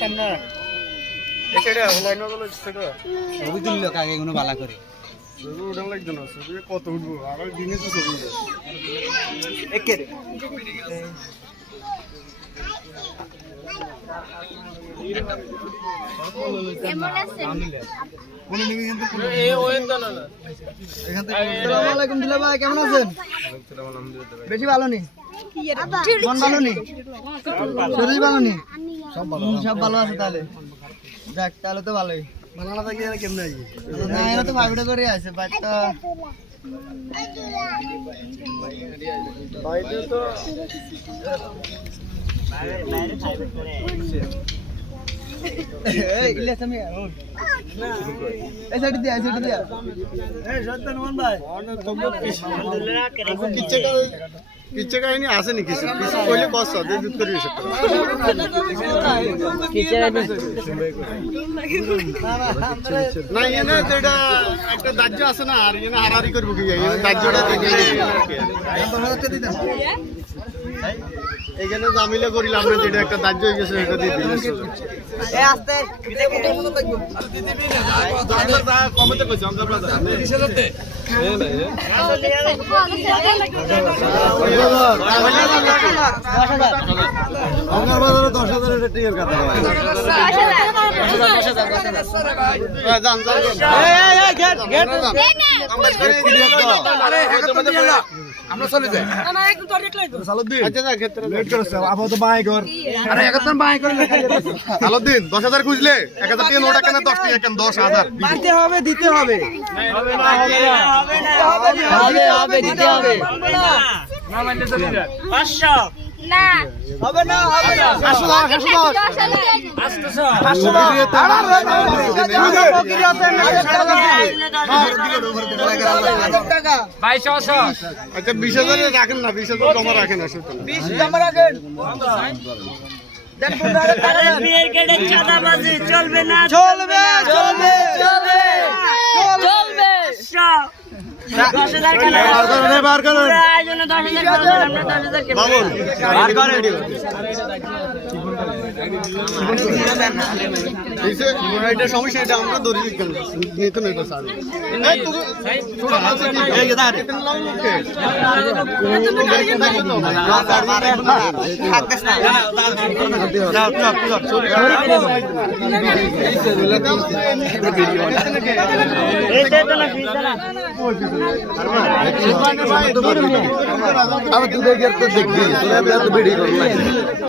সামনে ছবি তুললো কাকে কোনো বালা করে ছবি উঠান লাগতো না ছবি কত উঠবো আর দিনে তো ছবি কেমন আছেন? বেশি ভালো নেই, মন ভালো নেই, শরীর ভালো নেই, সব ভালো আছে। তাহলে যাক, তাহলে তো ভালোই। বাংলা থেকে কেমন না, এরা তো ভাবিটা করে আছে বাচ্চা কিচ্ছে কাহিনী আছে নাকি? কিছু কইলে কষ্ট দুধ করে না, এনে যেটা একটা দাহ্য আছে না, আর এনে হারাহারি করবো কি দাহ্যটা এখানে জামিলে করিলাম না, যেটা একটা দাহ্য হয়ে গেছে এটা দিয়ে দিলে কমতে করছি বাজারে 10,000 টিকের কথা আমরা চলে যাই। আলাউদ্দিন 10,000 খুঁজলে 1,000 নোট এখানে 10 টাকা কেন 10,000 দিতে হবে, দিতে হবে, দিতে হবে। না হবে না, হবে না, 20,000 রাখেন না, 20,000 জমা রাখেন না, 20 জমা রাখেন। চলবে না, চলবে, চলবে, চলবে, চলবে। 10,000 কেন বার করেন, আয়োজনে 10,000 আমরা 10,000 কে বার করেন। এটা সমস্যা, এটা আমরা ধরে নিতে না, এটা স্যার আমি দুধে গিয়ে দেখবি তোরা বেড়ি করবো।